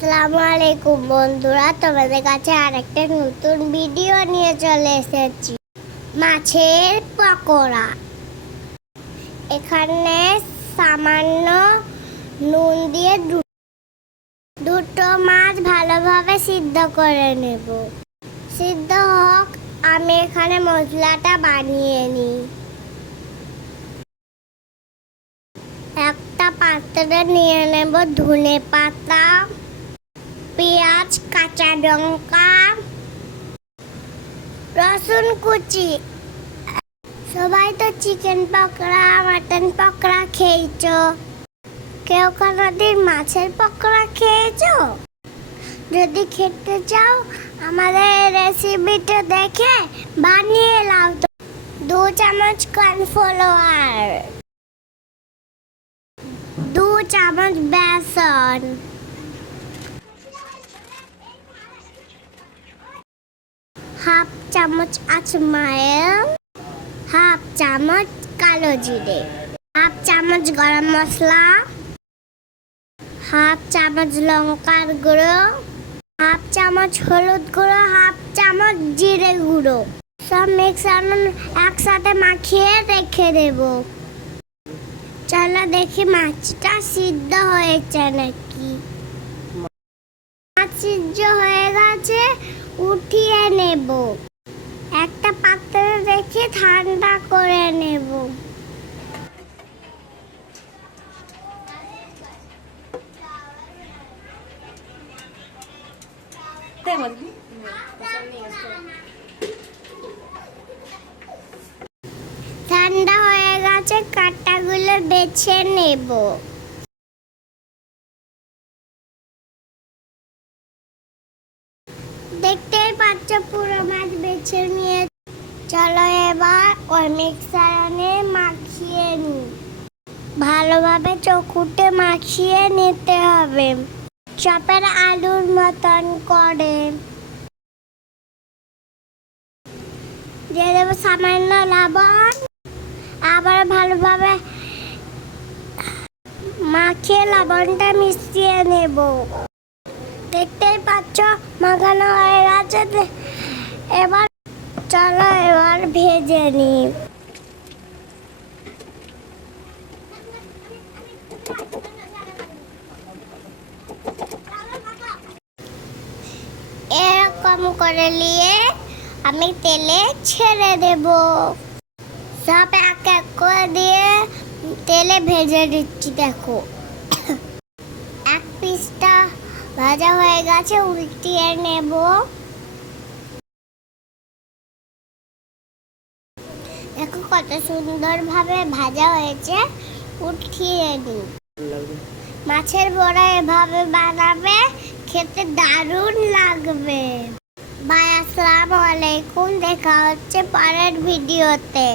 আসসালামু আলাইকুম বন্ধুরা, তোমাদের কাছে আরেকটা নতুন ভিডিও নিয়ে চলে এসেছি। মাছের পকোড়া। এখানে সামান্য নুন দিয়ে দুটো মাছ ভালোভাবে সিদ্ধ করে নেব। সিদ্ধ হোক, আমি এখানে মশলাটা বানিয়ে নিই। একটা পাত্রে নিয়ে নেব ধনে পাতা, পেঁয়াজ, কাঁচা লঙ্কা, রসুন কুচি। সবাই তো চিকেন পকোড়া, মাটন পকোড়া খেয়েছো, কেউ কোনোদিন মাছের পকোড়া খেয়েছো? যদি খেতে চাও আমাদের রেসিপিটা দেখে বানিয়ে নাও। 2 চামচ কর্নফ্লাওয়ার, 2 চামচ বেসন, হাফ চামচ আজওয়াইন, হাফ চামচ কালো জিরে, হাফ চামচ গরম মশলা, হাফ চামচ লঙ্কার গুঁড়ো, হাফ চামচ হলুদ গুঁড়ো, হাফ চামচ জিরে গুঁড়ো। সব মিক্সার একসাথে মাখিয়ে রেখে দেব। চলো দেখি মাছটা সিদ্ধ হয়েছে নাকি। মাছ সিদ্ধ হয়ে গেছে, উঠিয়ে নেব। একটা পাত্রে রেখে ঠান্ডা করে নেব। ঠান্ডা হয়ে গেছে, কাঁটাগুলো বেছে নেব। দেখতেই পাচ্ছ পুরো মাছ বেছে নিয়ে। চলো এবার ওই মিক্সারে মাখিয়ে নিই। ভালোভাবে চকুটে মাখিয়ে নিতে হবে, চপের আলুর মতন করে। দিয়ে দেবো সামান্য লবণ। আবার ভালোভাবে মাখিয়ে লবণটা মিশিয়ে নেব। দেখতেই পাচ্ছ মাখানো হয়ে গেছে। এবার চলো এবার ভেজে নিই। এরকম করে নিয়ে আমি তেলে ছেড়ে দেব। সব এক এক করে দিয়ে তেলে ভেজে দিচ্ছি। দেখো এক পিসটা ভাজা হয়ে গেছে, উল্টিয়ে নেব। দেখো কত সুন্দরভাবে ভাজা হয়েছে, উঠিয়ে নিই। মাছের বড়া এভাবে বানাবে, খেতে দারুণ লাগবে। বাই, আসসালামু আলাইকুম। দেখা হচ্ছে পরের ভিডিওতে।